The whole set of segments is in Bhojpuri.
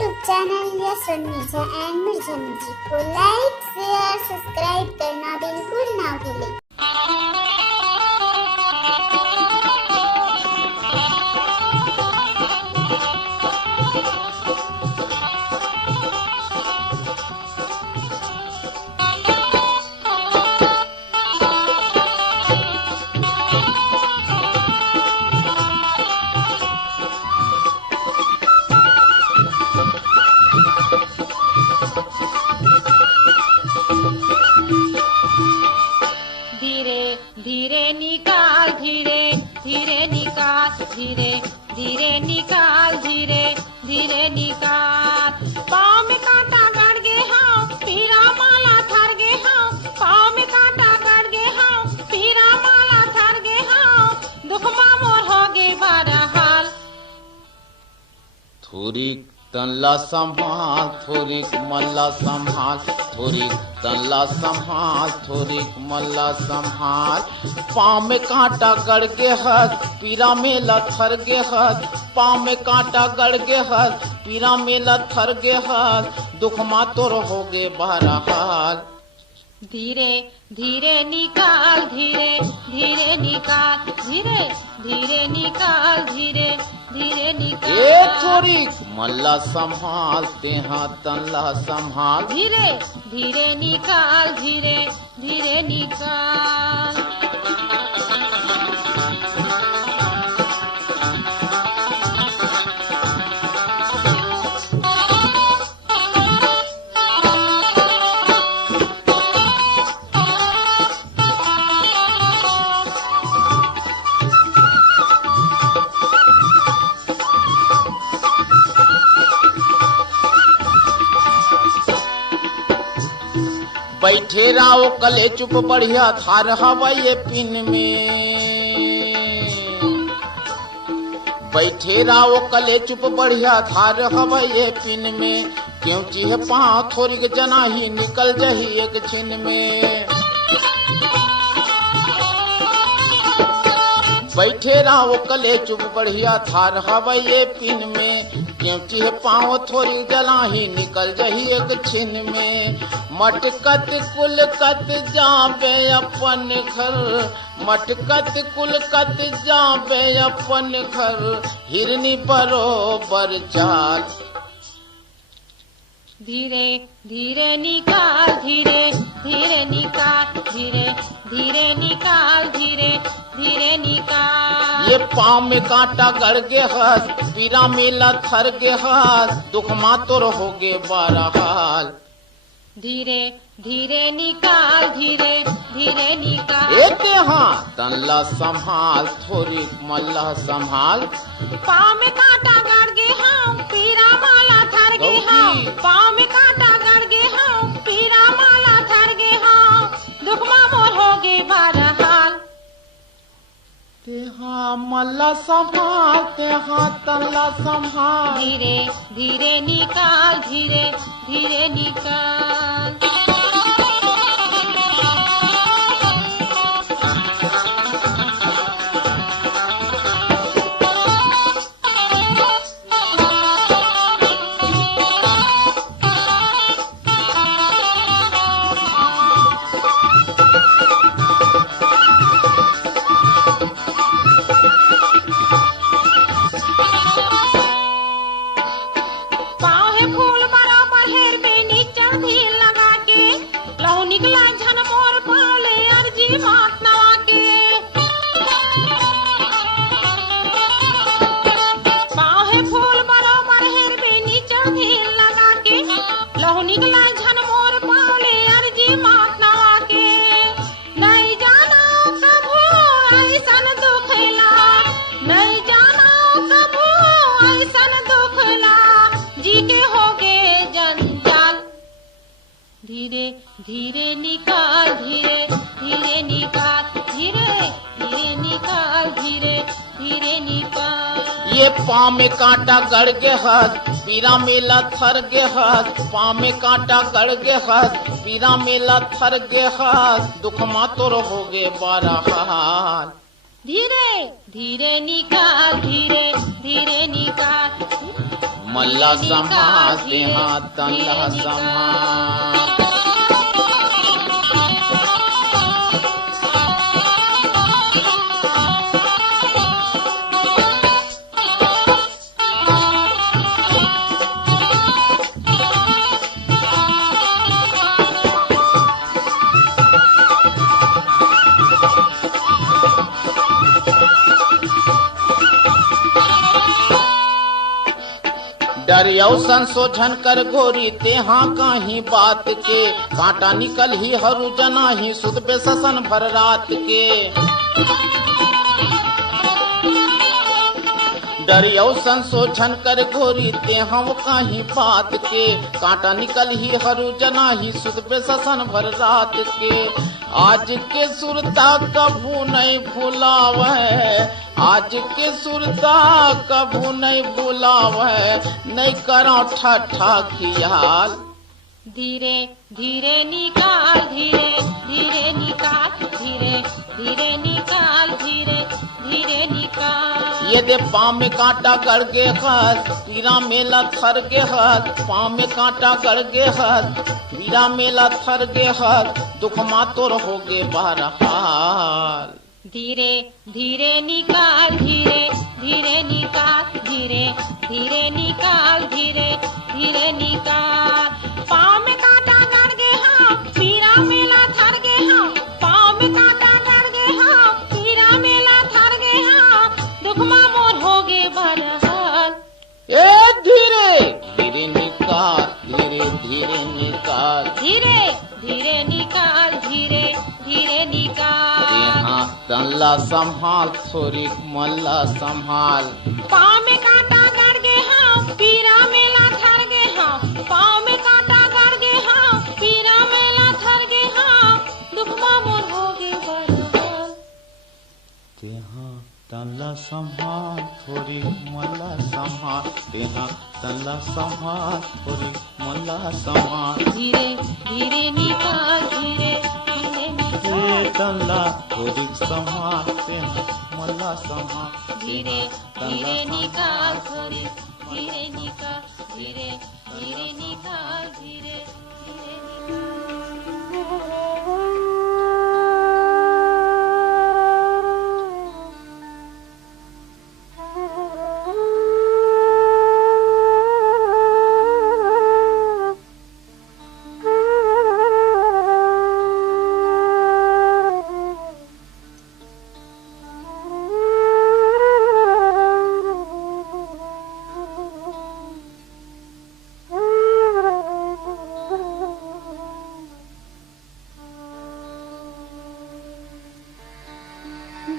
YouTube channel Yashwant Mirza and Mirza music को लाइक, शेयर, सब्सक्राइब करना बिल्कुल ना भूलें। धीरे निकाल, धीरे धीरे निकाल, धीरे धीरे निकाल, धीरे धीरे निकाल। पाँव में कांटा गड़ गे हाँ, पीरा माला थर गे हाँ। पाँव में कांटा गड़ गे हाँ, पीरा माला थर गे हाँ। दुख मोर हो गे बड़ा हाल। थोड़ी तनला संभाल, थोड़ी मल्ला संभाल, थोड़ी तनला संभाल, थोड़ी मल्ला संभाल। पाँव में कांटा गड़ गे हद, पीरा में लथर गे हद। पाँव में कांटा गड़ गे हद, पीरा में लथर गे हद। दुख मा तोर हो गे बहरहाल। धीरे धीरे निकाल, धीरे धीरे निकाल, धीरे धीरे निकाल, धीरे धीरे निकाल। ए थोड़ी मल्ला संभाल, तेहा तनला संभाल। धीरे धीरे निकाल, धीरे धीरे निकाल। बैठे रहो कले चुप बढ़िया धार हवाए पिन में। बैठे रहो कले चुप बढ़िया धार हवाए पिन में। क्यों चीह पाँव थोड़ी जना ही निकल जही एक छिन में। बैठे रहो कले चुप बढ़िया धार हवाए पिन में। क्यों चीह पाँव थोड़ी जला ही निकल जही एक छिन में। मटकत कुलकत जाबे अपन घर, मटकत कुलकत जाबे अपन घर। हिरनी बरोबर चाल। धीरे धीरे निकाल, धीरे धीरे निकाल, धीरे धीरे निकाल, धीरे धीरे निकाल। ये पाँव में कांटा गड़ गे हस, पीरा में लथर गे हस। दुख मा तोर हो गे बहरहाल। धीरे धीरे निकाल, धीरे धीरे निकाल। एक हाँ तनला संभाल, थोड़ी मल्ला संभाल। पाँव में कांटा गड़ गे हाँ, पीरा माला थर गे हाँ। पाँव में कांटा गड़ गे हाँ, पीरा माला थर गे हाँ। दुख मोर हो गे बहरहाल। तेहा मल्ला संभाल, तेहा तनला संभाल। धीरे धीरे निकाल, धीरे धीरे निकाल। धीरे धीरे निकाल, धीरे धीरे निकाल, धीरे धीरे निकाल, धीरे धीरे निकाल। ये पाँव में कांटा गड़ गे हस, पीरा में लथर गे हस। पाँव में कांटा गड़ गे हस, पीरा में लथर गे हस। दुख मा तोर हो गे बहरहाल। धीरे धीरे निकाल, धीरे धीरे निकाल। मल्ला संभाल तेहा तल्ला संभाल। डरियौ संशोधन कर गोरी तेहा काही बात के, कांटा निकल ही हरू जना ही सुध पे ससन भर रात के। डरियौ संशोधन कर गोरी तेहा काही बात के, कांटा निकल ही हरू जना ही सुध पे ससन भर रात के। आज के सुरता कभू नहीं भुलावे, आज के सुरता कभू नहीं भुलावे, नहीं करो ठट्ठा खियाल। धीरे धीरे निकाल, धीरे धीरे निकाल, धीरे धीरे निकाल, धीरे धीरे निकाल। ये दे पाँव में कांटा गड़ गे हस, हीरा मेला थर गे हस, पाँव में कांटा गड़ गे हस, हीरा मेला थर गे हस, दुख मातोर हो गे बहरहाल। धीरे धीरे निकाल, धीरे धीरे निकाल, धीरे धीरे निकाल, धीरे धीरे निकाल। पाँव में कांटा गड़ गे हाँ, हीरा मेला थर गे हाँ, पाँव में कांटा गड़ गे हाँ, हीरा मेला थर गे हाँ, दुख मोर हो गे बहरहाल। ए धीरे धीरे निकाल, धीरे धीरे निकाल, धीरे धीरे निकाल, धीरे धीरे निकाल। यहाँ तल्ला संभाल थोड़ी मल्ला संभाल। पाँव में कांटा गड़ गे हाँ, हीरा मेला थर गे हाँ, पाँव में कांटा गड़ गे हाँ, हीरा मेला थर गे हाँ, दुख मोर हो गे बहरहाल। यहाँ तल्ला संभाल थोड़ी मल्ला संभाल, यहाँ तल्ला संभाल थोड़ी मल्ला संभाल। धीरे धीरे निकाल, धीरे धीरे निकाल, तल्ला थोड़ी संभाल तेहा मल्ला संभाल। धीरे धीरे निकाल, थोड़ी धीरे निकाल, धीरे धीरे निकाल, धीरे धीरे निकाल।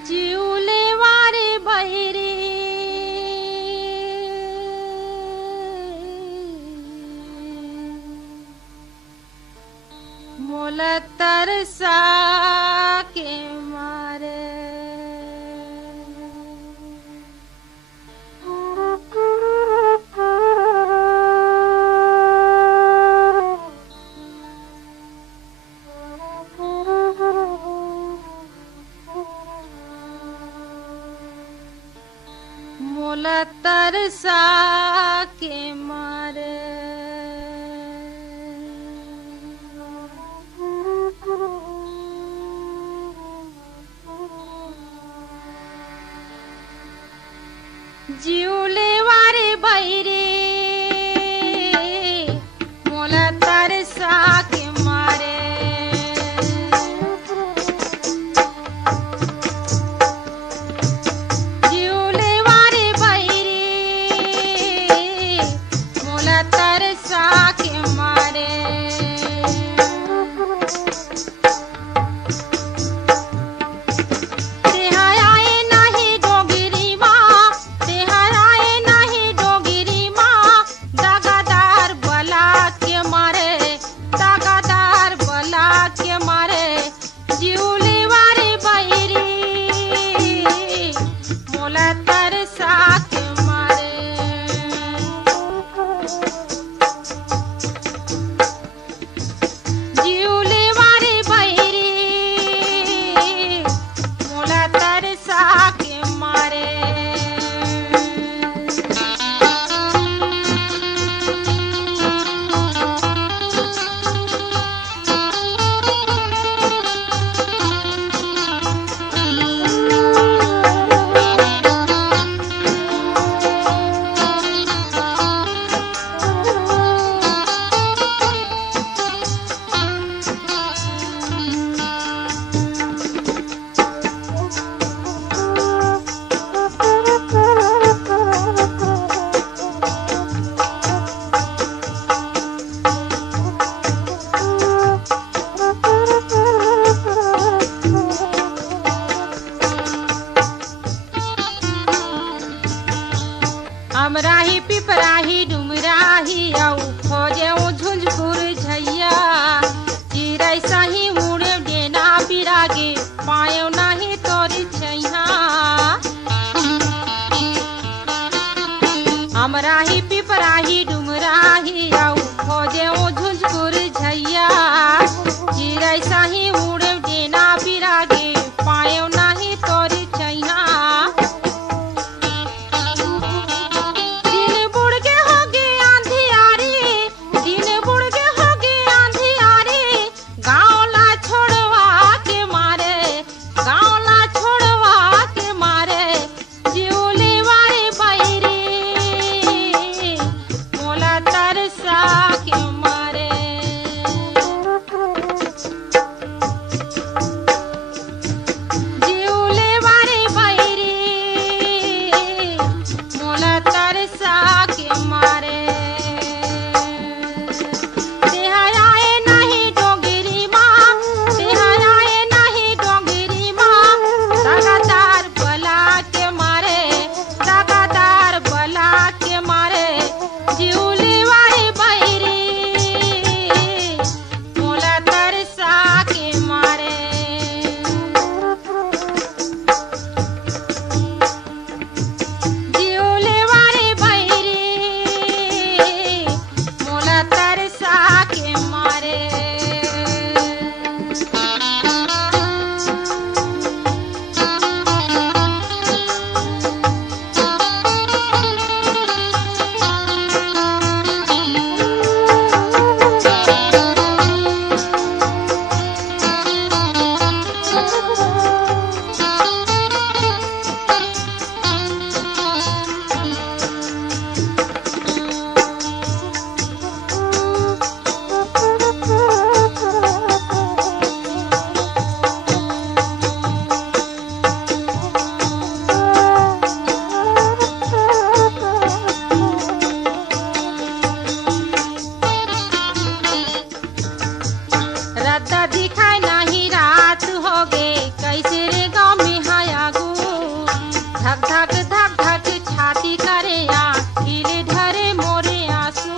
जीवले वारे बहिरे मोल तरसा के मारे। मोल तरसा के मारे। नाही डुमराही आऊ खोजे ओ झुंझुर झैया चिरै साही उड़े डेना बिरागे पायो नाही तोरी छैया दिन बुड़ के होगे आंधियारी दिन बुड़ के होगे आंधियारी गाँव ला छोड़वा के मारे गाँव ला छोड़वा के मारे जिउले वारे बैरी मोला तरसा के मारे जिउले वारे बैरी मोला तरसा के मारे देहाए नहीं डोंगरी माँ देहाए नहीं डोंगरी माँ लगातार बला के मारे लगातार बला के मारे जिउले वारे बैरी मोला तरसा के मारे जिउले वारे बैरी मोला तरसा के मारे रद्दा दिखाए नहीं रात हो गए कैसे रे गाँव में हायागू धक धक धक धक छाती करे या ढीले ढरे मोरे आंसू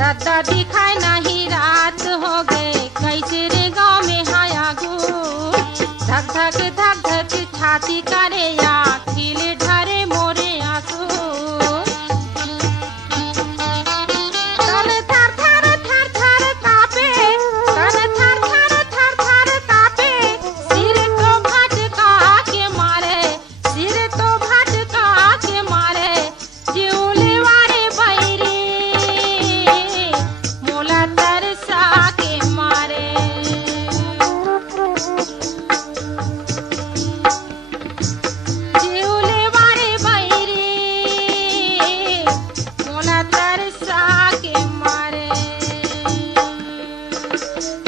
रद्दा दिखाए नहीं रात हो गए कैसे रे गाँव में हायागू धक धक धक धक छाती करे या ढीले ढरे मोरे आंसू तन थर थर थर थर कापे तन थर थर थर थर कापे सिर तो भटका के मारे सिर तो भटका के मारे जिउले वारे बैरी मोला तरसा के मारे जिउले वारे बैरी मोला तरसा के मारे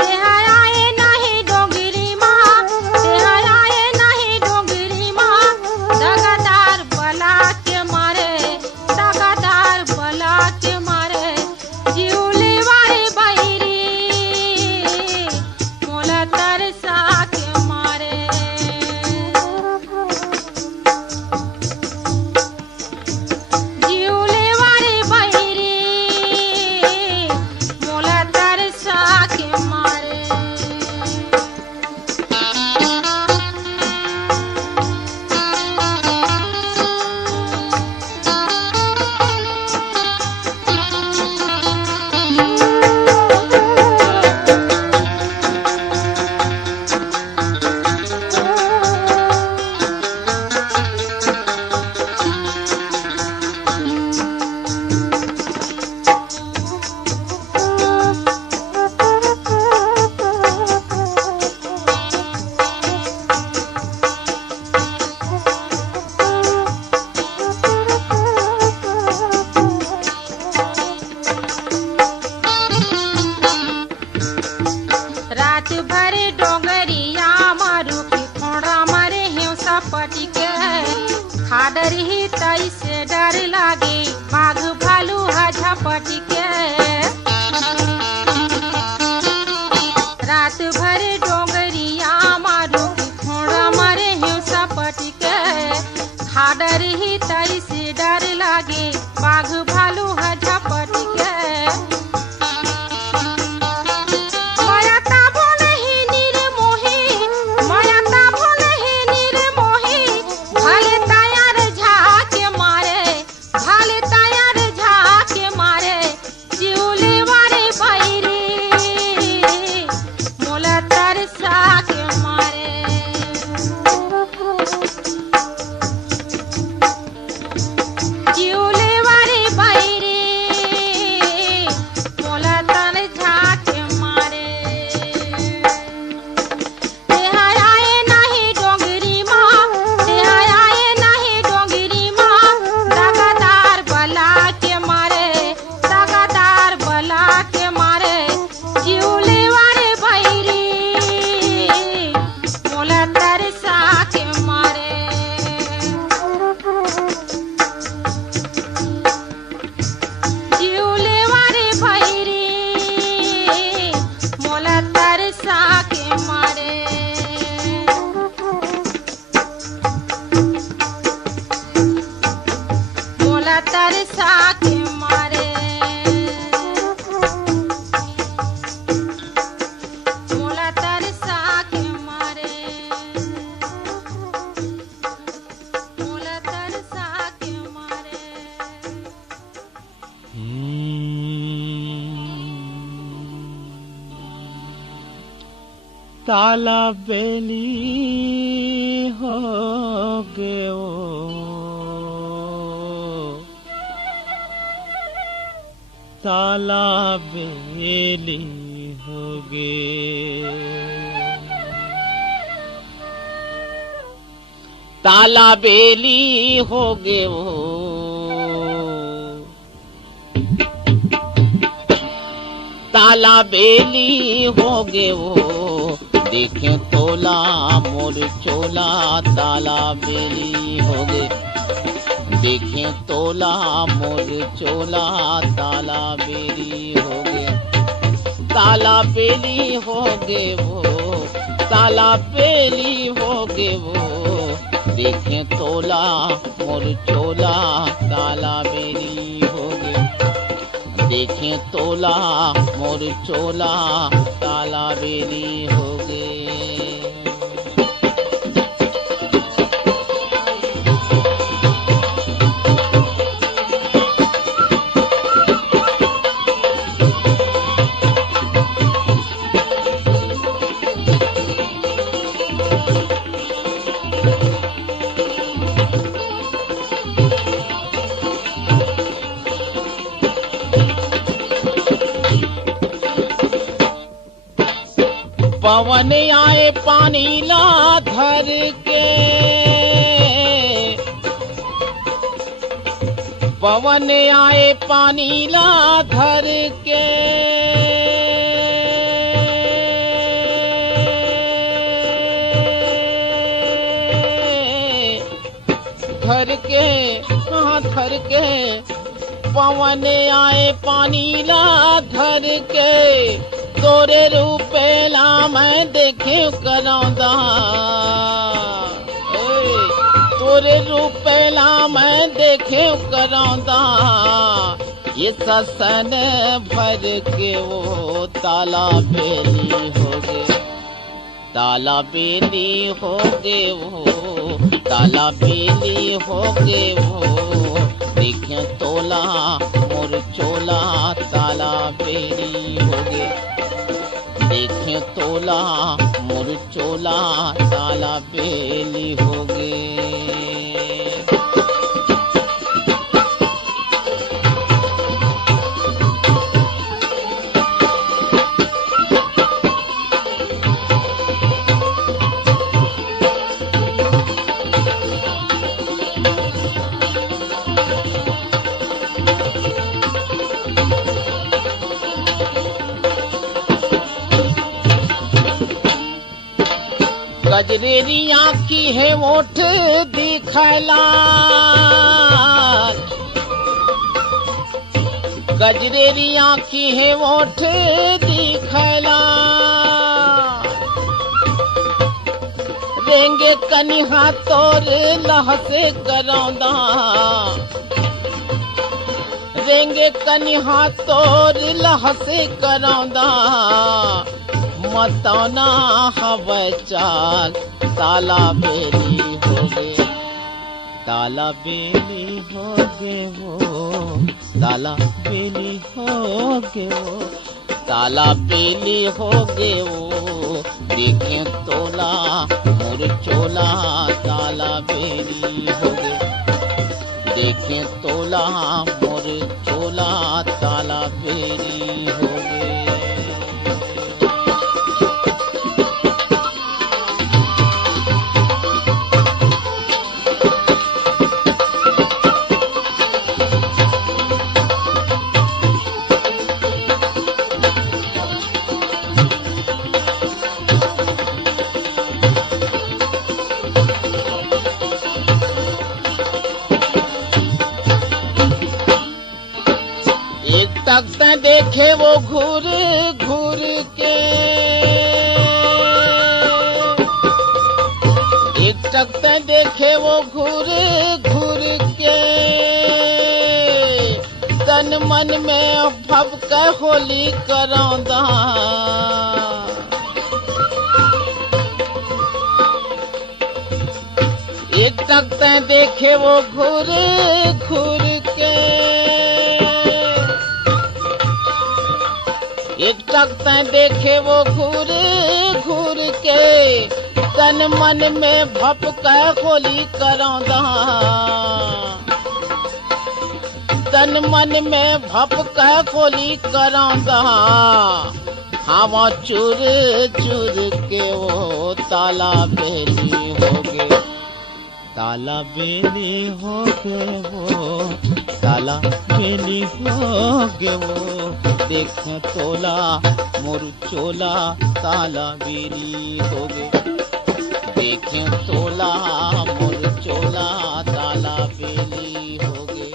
देहाए नहीं डोंगरी माँ देहाए नहीं डोंगरी माँ लगातार बला के मारे लगातार बला के मारे जिउले वारे बैरी मोला तरसा के मारे जिउले वारे बैरी मोला तरसा के मारे रात भर डोंगरिया मारू की खोड़ा मरे हिंसा पटिके खाडर ही तई से डर लागे बाघ भालू हजा पटिके रात भर डोंगरिया मारू की खोड़ा मरे हिंसा पटिके खाडर ही तई से डर लागे बाघ भालू हजा पटिके भले तैयार झाके तरसा के मारे, मोला तरसा के मारे, मोला तरसा के मारे। ताला बेली हो गयो, ताला बेली हो गे, ताला बेली हो गयो, ताला बेली हो गयो, देखे तोला मोर चोला, ताला बेली हो गे, देखे तोला मोर चोला, ताला बेली हो गे, ताला बेली हो गे वो, ताला बेली हो गे वो, देखे तोला मोर चोला, ताला बेली हो गे, देखे तोला मोर चोला, ताला बेली हो गे। पवन आए पानी ला धर के, पवन आए पानी ला धर के, धर के हाँ धर के, पवन आए पानी ला धर के, तोरे रूपेला मैं देखे करौंदा, तोरे रूपेला मैं देखे करौंदा, ये ससन भर के वो ताला बेली हो गे, ताला बेली हो गे वो, ताला बेली हो गे वो, देखे तोला मोर चोला, ताला बेली हो गे, देखे तोला मोर चोला, ताला बेली हो गे। गजरेरी आँखी है ओठ दिखला, गजरेरी आँखी है ओठ दिखला, रेंगे कनिहा तोर लहसे करौंदा, रेंगे कनिहा तोर लहसे करौंदा, मतौना हवे चाल, ताला बेली हो गे, ताला बेली हो गे वो, ताला बेली हो गे वो, ताला बेली हो गे वो, देखे तोला मोर चोला, ताला बेली हो गे, देखे तोला मोर चोला, ताला बेली हो गे। तख्त देखे वो घूर घूर के, एक तख्त देखे वो घूर घूर के, मन में भबक होली करौंदा। एक टक देखे वो घूर घूर के, एक टक देखे वो घूर घूर के, तन मन में भपक होली करौंदा। तन मन में भपक होली करौंदा। हवा चूर चूर के वो ताला बेली हो गे, ताला बेली हो गे वो, ताला बेली हो गे वो। देखे तोला मोर चोला, ताला बेली हो गे। देखे तोला मोर चोला, ताला बेली हो गे।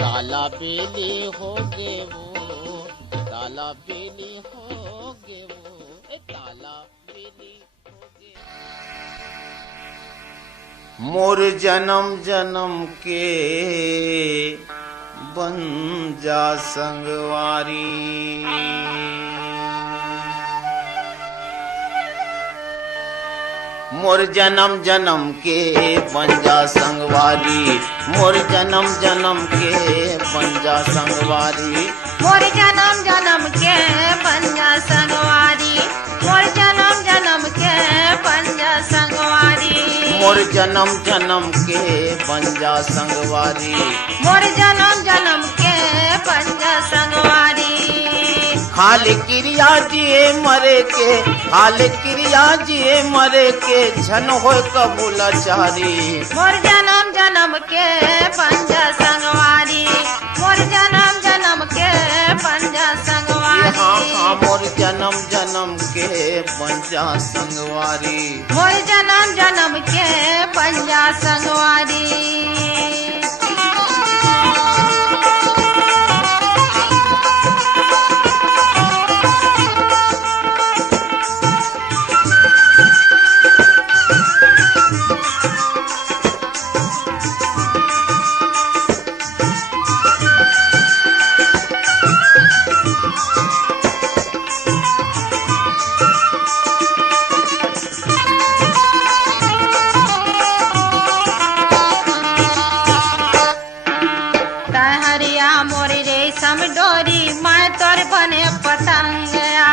ताला बेली हो गे वो, ताला बेली हो गे वो, ताला बेली हो गे। मोर जन्म जन्म के बन जा संगवारी। मोर जन्म जन्म के बन जा संगवारी। मोर जन्म जन्म के बन जा संगवारी। मोर जन्म जन्म के बन जा संगवारी। मोर जन्म जन्म के बन जा संगवारी। मोर जन्म जन्म के बन जा संगवारी। मोर जन्म जन्म के बन जा संगवारी। हाल क्रिया जिए मरे के, हाल क्रिया जिए मरे के, झन हो कबूलाचारी। मोर जन्म जन्म के बन जा संगवारी। मोर जन्म जन्म के बन जा संगवारी। हाँ हाँ मोर जन्म जन्म के बन जा संगवारी। मोर जन्म जन्म के बन जा संगवारी। डोरी मैं तोर बने पतंगया,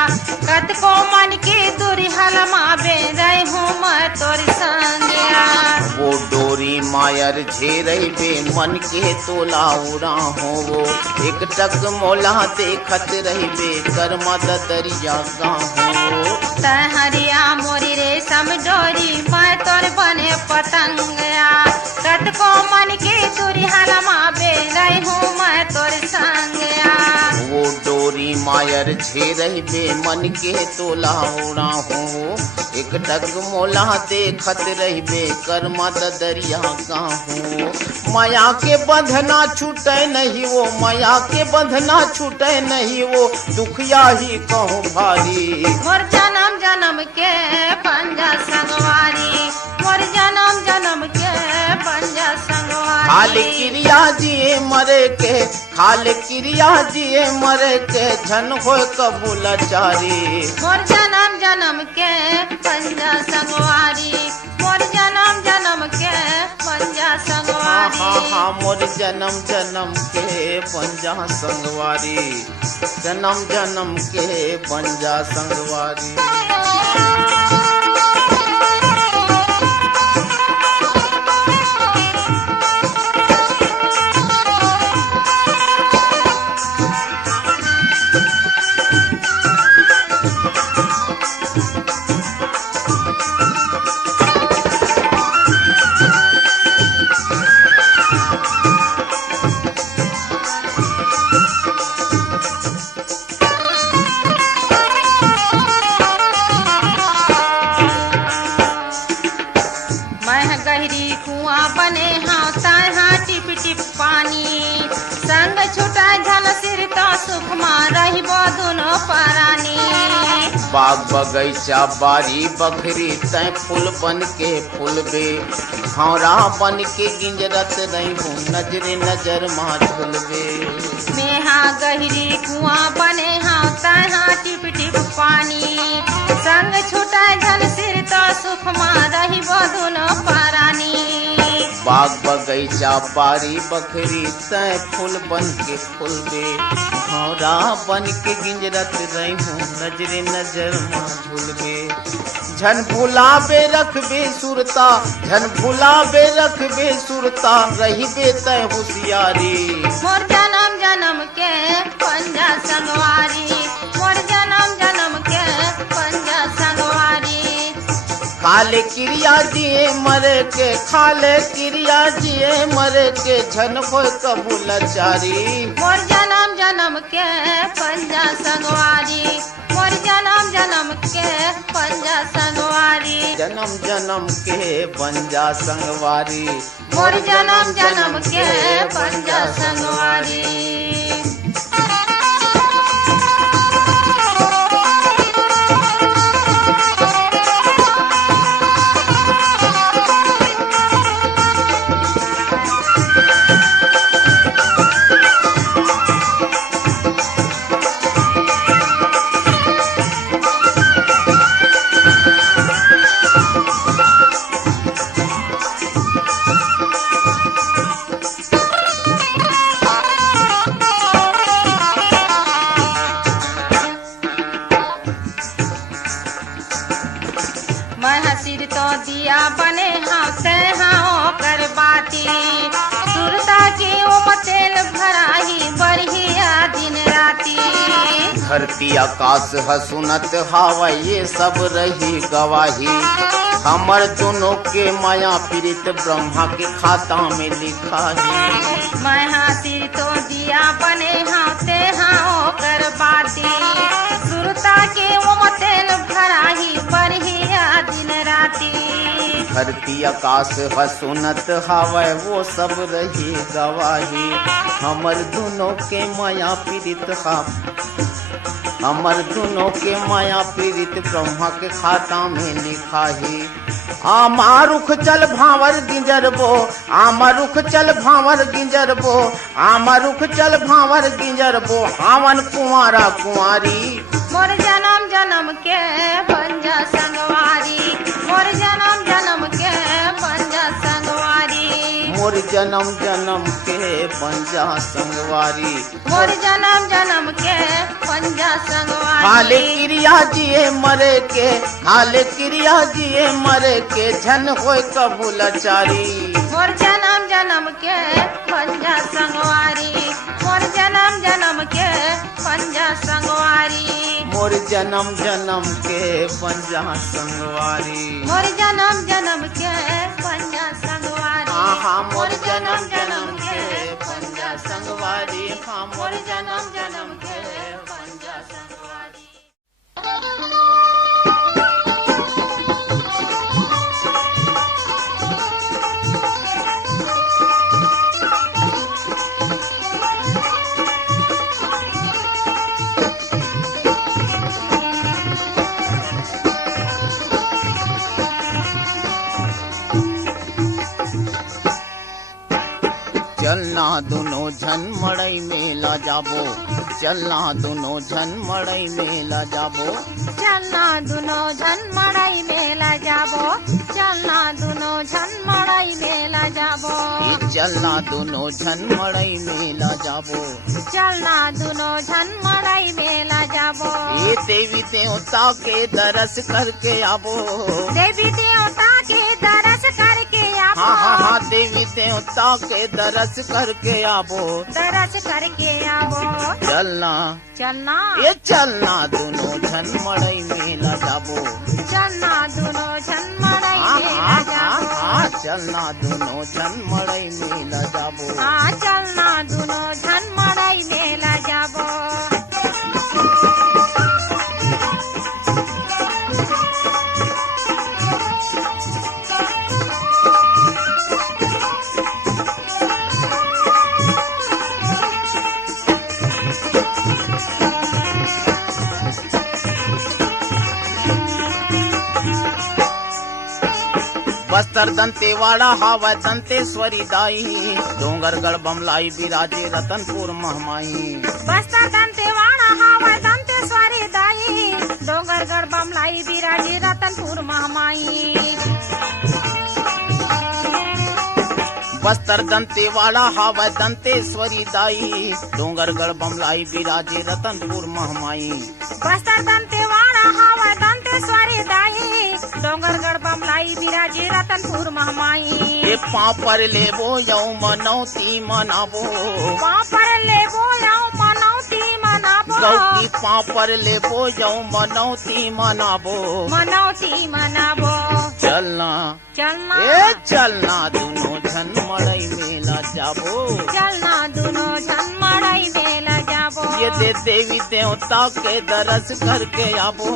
कत को मन की दूरी हलमा बे रही हूँ मैं तोर संगया। वो डोरी मायर झेरई बे मन के तोला उड़ा हो वो, एक टक मोला देखत रही बे कर मदद दरिया गाहो। तहरिया मोरी रेशम डोरी मैं तोर बने पतंगया, कत को मन की दूरी हलमा बे रही हूँ मैं तोर संगया। वो डोरी मायर झेरई बे मन के तोला उड़ा हो, एक टक मोला देखत रही बे कर मदद दरिया गाहो। माया के बंधना छूटे नहीं वो, माया के बंधना छूटे नहीं वो, दुखिया ही कहूँ भारी। मोर जन्म जन्म के पंजा संगवारी, मोर जन्म जन्म के पंजा संगवारी। खाल क्रिया जिए मरे के, खाल क्रिया जिए मरे के, झन हो कबूलाचारी। मोर जन्म जन्म के पंजा संगवारी, मोर जन्म जन्म के पंजा संगवारी। हाँ हाँ मोर जन्म जन्म के पंजा संगवारी, जन्म जन्म के पंजा संगवारी। गहरी कुआं बने हाँ ताहा टिप टिप पानी, संग छुटा झल सिर तो सुख मा रही दोनों परानी। बाग बगैचा बारी बखरी तय फूल बन के फूलबे भौरा बन के गिंजरत रही हूँ नजरे नजर माँ झुलबे मेहा गहरी कुआं बने हाँ तहाँ टिप टिप पानी संग छूटा जल सिर तो सुख माँ रही बदुनो परानी बाग बगैचा बारी बखरी तय फूल बन के फूलबे भौरा बन के गिंजरत रही हूँ नजरे नजर माँ झुलबे झन भुलाबे रखबे सुरता झन भुलाबे रखबे सुरता रहीबे तय होशियारी मोर जन्म जन्म के पंजा संगवारी मोर जन्म जन्म के पंजा संगवारी खाले क्रिया जिए मरे के खाले क्रिया जिए मरे के झन हो कबूलाचारी मोर जन्म जन्म के पंजा संगवारी मोर जन्म जन्म के पंजा संगवारी जन्म जन्म के पंजा संगवारी मोर जन्म जन्म के पंजा संगवारी सिर तो दिया बने हाँ से हाँ कर बाती सुरता की उमतेल भराही बढ़िया दिन राती धरती आकाश हसुनत हवा ये सब रही गवाही हमर दोनों के माया पीड़ित ब्रह्मा के खाता में लिखा है मैं सिर तो दिया बने हाँ से हाँ कर बाती सुरता की उमतेल भराही बढ़िया दिन राती धरती आकाश हसुनत हवा वो सब रही गवाही हमर दोनों के माया पीड़ित हमर दोनों के माया पीड़ित ब्रह्मा के खाता में लिखा है आमारुख चल भावर गिंजरबो आमारुख चल भावर गिंजरबो आमारुख चल भावर गिंजरबो हावन कुंवारा कुंवारी मोर जन्म जन्म के पंजा संगवारी मोर जन्म जन्म के पंजा संगवारी मोर जन्म जन्म के पंजा संगवारी मोर जन्म जन्म के पंजा संगवारी खाले क्रिया जिए मरे के खाले क्रिया जिए मरे के झन होय कबूलाचारी मोर जन्म जन्म के पंजा संगवारी मोर जन्म जन्म के पंजा संगवारी मोर जन्म जन्म के पंजा संगवारी मोर जन्म जन्म के पंजा संगवारी हाँ मोर जन्म जन्म के पंजा संगवारी हाँ मोर जन्म जन्म के पंजा संगवारी चलना दोनों झन मड़ई मेला जाबो चलना दोनों झन मड़ई मेला जाबो चलना दोनों झन मड़ई मेला जाबो चलना दोनों झन मड़ई मेला जाबो चलना दोनों झन मड़ई मेला जाबो चलना दोनों झन मड़ई मेला जाबो ये देवी देवता के दरस करके आबो देवी देवता के दरस करके आबो हाँ देवी देवता के दरस करके आबो दरस करके आबो चलना चलना ये चलना दोनों झन मड़ई मेला जाबो चलना दोनों झन मड़ई मेला जाबो चलना दोनों झन मड़ई मेला जाबो चलना दोनों झन मड़ई मेला जाबो बस्तर दंतेवाड़ा हावै दंतेश्वरी दाई, डोंगरगढ़ बमलाई बिराजे रतनपुर महमाई। बस्तर दंतेवाड़ा हावै दंतेश्वरी दाई, डोंगरगढ़ बमलाई बिराजे रतनपुर महमाई। बस्तर दंतेवाड़ा हावै दंतेश्वरी दाई, डोंगरगढ़ बमलाई बिराजे रतनपुर महमाई। बस्तर दंतेवाड़ा हावै दंतेश्वरी दाई, डोंगरगढ़ बमलाई बिराजे रतनपुर महमाई। पाँव पर लेबो यौ मनौती मनाबो, पाँव पर लेबो यौ मनौती मनाबो, गौकी पाँव पर लेबो यौ मनौती मनाबो, मनौती मनाबो। चलना चलना ए चलना दुनो झन मड़ई मेला जाबो, चलना दुनो झन मड़ई मेला जाबो। ये दे देवी देवता के दरस करके आबो,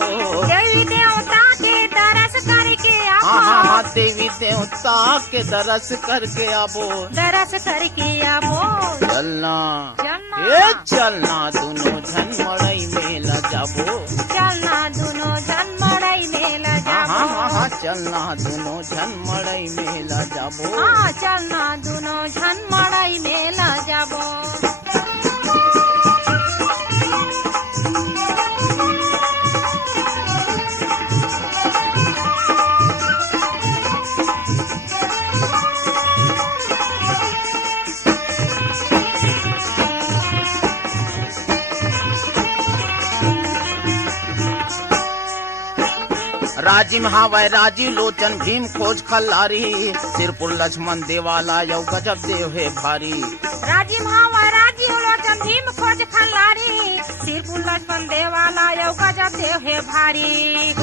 देवी देवता के दरस करके आबो। हाँ देवी देवता के दरस करके आबो, दरस करके आबो। चलना चलना ए चलना दुनो झन मड़ई मेला जाबो, चलना दुनो झन मड़ई मेला जाबो। हाँ चलना दुनो झन मड़ई मेला जाबो। हाँ चलना दुनो झन मड़ई मेला जाबो। राजिम हावै राजीव लोचन भीम खोज खल्लारी, सिरपुर लक्ष्मण देवाला यौ गजब देव है भारी। राजीव हावै राजीव लोचन भीम खोज खल्लारी, सिरपुर लक्ष्मण देवाला यौ गजब देव है भारी।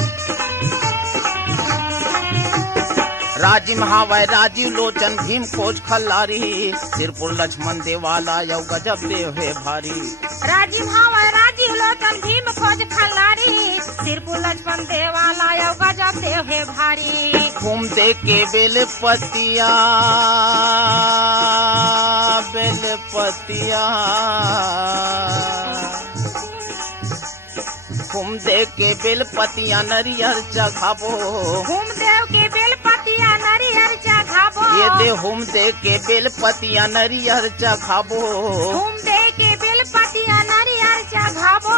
राजिम हावै राजीव लोचन भीम खोज खल्लारी, सिरपुर लक्ष्मण देवाला यौ गजब देव है भारी। राजीव हावै राजीव लोचन भीम खोज खल्लारी, सिरपुर लक्ष्मण देवाला यौ गजब देव है भारी। घूम दे के बेलपतिया बेलपतिया, घूम दे के बेलपतिया नरियर चघाबो, घूम देव के बेलपतिया नरियर चघाबो। ये दे घूम दे के बेलपतिया नरियर चघाबो, घूम दे के बेलपतिया नरियर चघाबो।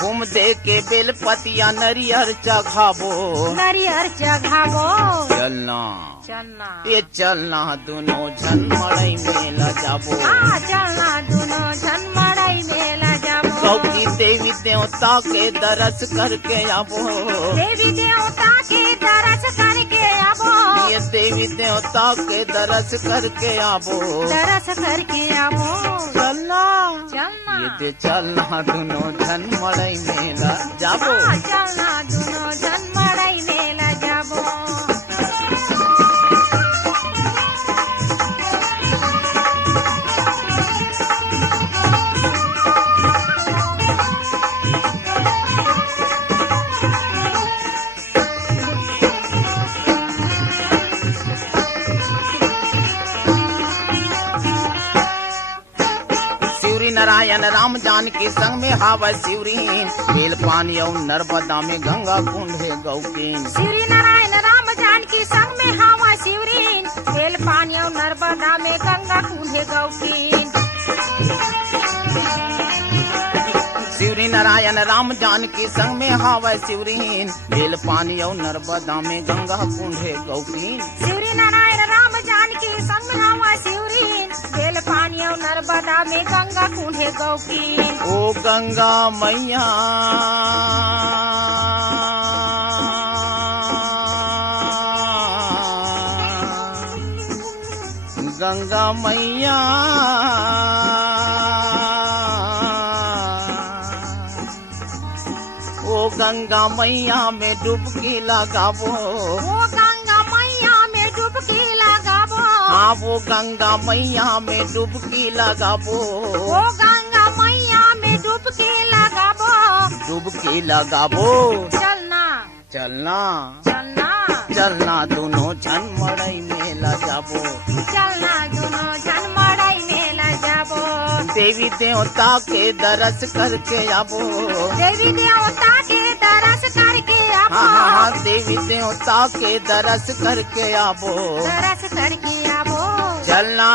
घूम दे के बेलपतिया नरियर चघाबो, नरियर चघाबो। चलना चलना ये चलना दुनो झन मड़ई मेला जाबो, हाँ चलना दुनो झन मड़ई मेला जाबो। गौकी देवी देवता के दरस करके आबो, देवी देवता के दरस करके आबो। ये देवी देवता के दरस करके आबो, दरस करके आबो। चलना चलना ये दे चलना दुनो झन मड़ई मेला जाबो। हाँ चलना दुनो झन मड़ई मेला जाबो। नारायण राम जानकी संग में हावै शिवरी, बेल पानी और नर्मदा में गंगा कुंड है गौकीन। श्री नारायण राम जानकी संग में हावै शिवरी, बेल पानी और नर्मदा में गंगा कुंड है गौकीन। शिवरी नारायण राम जानकी संग में हावै शिवरी, बेल पानी और नर्मदा में गंगा कुंड है गौकीन। शिवरी नारायण राम जानकी संग में हावै शिवरी, बेल पानी और नर्मदा में गंगा कुंड है गौकीन। ओ गंगा मैया गंगा मैया ओ गंगा मैया में डुबकी लगाबो, ओ गंगा मैया में डुबकी लगाबो। हाँ वो गंगा मैया में डुबकी लगाबो, ओ गंगा मैया में डुबकी लगाबो। डुबकी लगाबो। चलना चलना चलना चलना दोनों झन मड़ई मेला जाबो, चलना दोनों झन मड़ई मेला जाबो। देवी देवता के दरस करके आबो, देवी देवता के दरस करके हाँ देवी देवता के दरस करके आबो दरस करके आबो चलना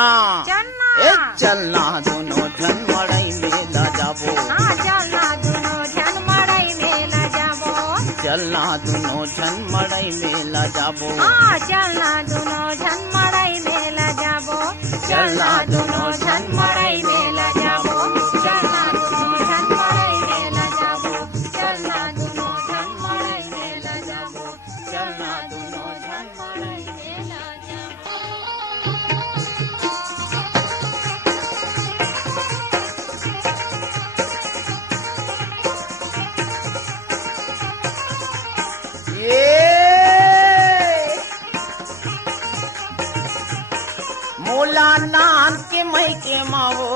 चलना ए चलना दोनों जन मड़ई मेला जाबो हाँ चलना दोनों जन मड़ई मेला जाबो चलना दोनों जन मड़ई मेला जाबो हाँ चलना दोनों जन मड़ई मेला जाबो चलना दोनों जन मड़ई मेला जाबो चलना दोनों जन मड़ई मेला जाबो चलना दोनों जन मड़ई मेला जाबो चलना दोनों जन मड़ई मेला जाबो मोला नान के मई के मावो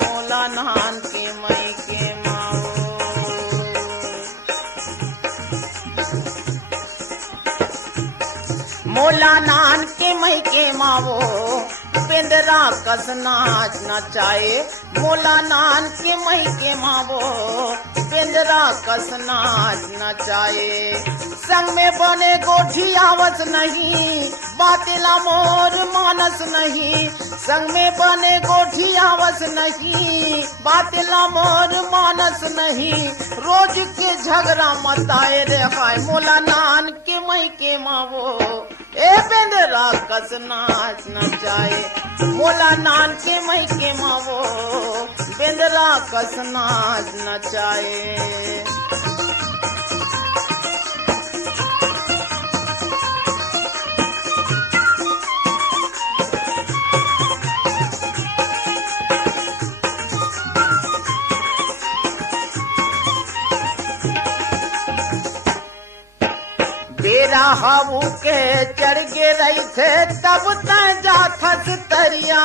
मोला नान के मई के मावो मोला नान के मई के मावो पेंदरा कस नाच नचाए मोला नान के मई के मावो पेंदरा कस नाच नचाए संग में बने गोठी आवत नहीं बातिला मोर मानस नहीं संग में बने गोठी आवत नहीं बातिला मोर मानस नहीं रोज के झगड़ा मताए रे हाय मोला नान के मई के मावो ए पेंदरा कस नाच नचाए मोला नान के मई के मावो बेंदरा कस नाच नचाए बेरा हाबू के चढ़ गे रही थे तब तय जाथस तरिया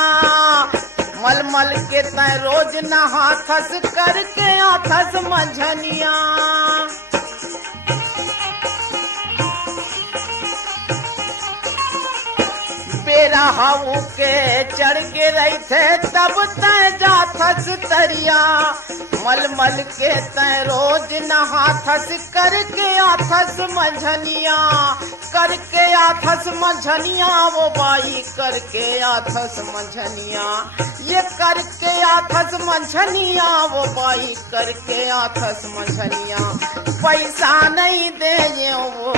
मलमल के तय रोज नहाथस करके आथस मंझनिया बेरा हाबू के चढ़ गे रही थे तब तय जाथस तरिया मलमल के तय रोज नहाथस करके आथस मंझनिया करके आथस मंझनिया वो बाई करके आथस मंझनिया ये करके आथस मंझनिया वो बाई करके आथस मंझनिया पैसा नहीं दे वो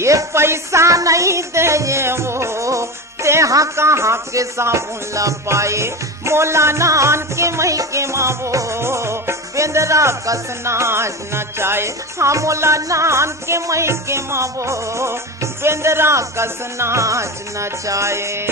ये पैसा नहीं दे वो तेहा कहाँ के साबुन लपाए मोला नान के मई के मावो बेंदरा कस नाच नचाए हाँ मोला नान के मई के मावो बेंदरा कस नाच नचाए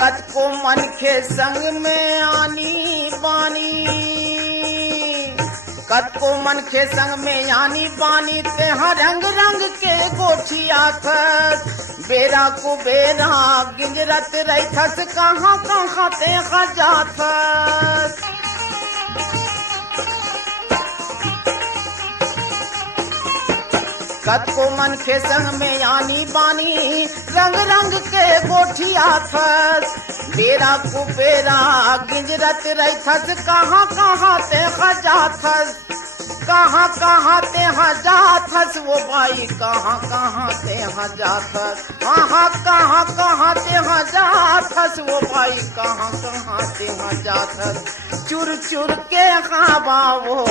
कत को मन के संग में आनी बानी कत को मन के संग में आनी बानी तेहा रंग रंग के गोठिया थस बेरा को बेरा गिंजरत रही थस कहाँ कहाँ तेहा जाथस कत को मन के संग में आनी बानी रंग रंग के गोठिया थस बेरा को बेरा गिंजरत रही थस कहाँ कहाँ ते जाथस कहाँ कहाँ ते जाथस वो भाई कहाँ कहाँ ते जाथस कहाँ कहाँ ते जाथस वो भाई कहाँ कहाँ ते जाथस चुर चुर के खाबा वो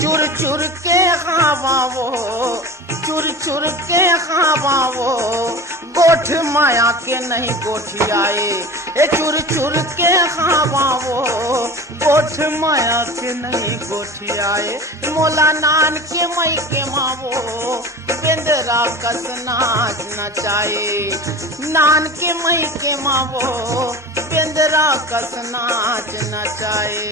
चुर चुर के खावावो चुर चुर के खावावो गोठ माया के नहीं गोठी आए ए चुर चुर के खावावो गोठ गोठ माया के नहीं गोठियाए मोला नान के मई के मावो बेंदरा कस नाच नचाए नान के मई के मावो बेंदरा कस नाच नचाए।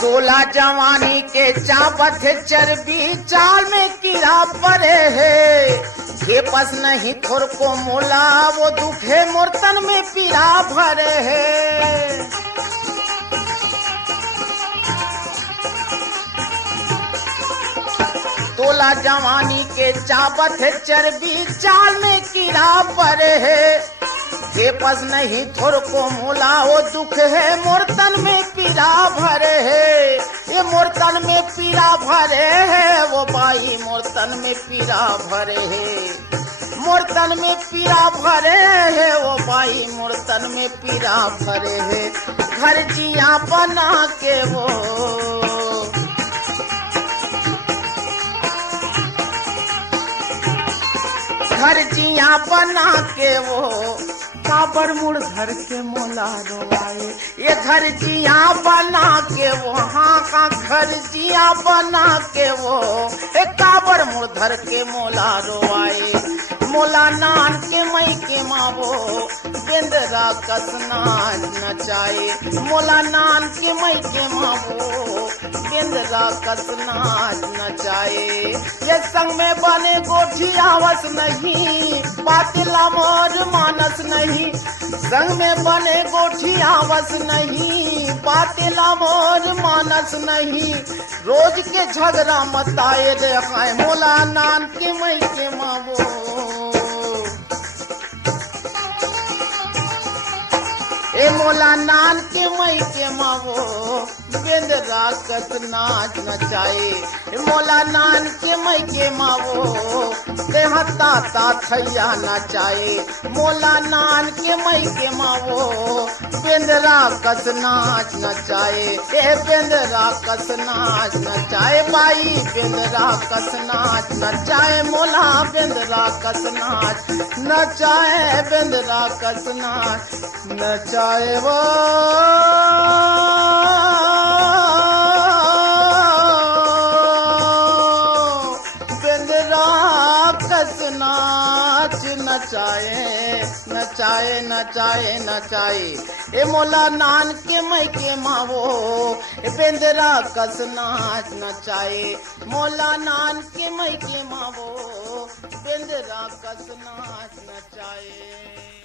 तोला जवानी के चापत चर्बी चाल में कीड़ा पड़े है के पस नहीं थोर को मोला वो दुखे मूर्तन में पीड़ा भरे है। तोला जवानी के चापत चर्बी चाल में कीड़ा पड़े है के पस नहीं थोर को मोला वो दुख है मूर्तन में पीड़ा भरे है। ये मूर्तन में पीड़ा भरे है वो बाई मूर्तन में पीड़ा भरे है मूर्तन में पीड़ा भरे है वो बाई मूर्तन में पीड़ा भरे है। घर जिया बना के वो घर जिया बना के वो काबर मुड़ घर के मोला रोवाए ये घर जिया बना के वो हाँ का घर जिया बना के वो एक काबर मुड़ घर के मोला रोवाए मोला नान के मई के मावो बेंदरा कस नाच नचाए मोला नान के मई के मावो बेंदरा कस नाच नचाए। ये संग में बने गोठी आवस नहीं बातिला मोर मानस नहीं संग में बने गोठी आवस नहीं बातिला मोर मानस नहीं रोज के झगड़ा मताए रे खाए मोला नान के मई के मावो ए मोला नान के मई के मावो बेंदरा कस नाच नचाए मोला नान के मई के मावो देहता ता थैया नचाए मोला नान के मई के मावो बेंदरा कस नाच नचाए ए बेंदरा कस नाच नचाए बाई बेंदरा कस नाच नचाए मोला बेंदरा कस नाच नचाए बेंदरा कस नाच नचाए वो बेंदरा कस नाच नचाए नचाए नचाए नचाए ए मोला नान के मई के मावो बेंदरा कस नाच नचाए मोला नान के मई के मावो बेंदरा कस नाच नचाए।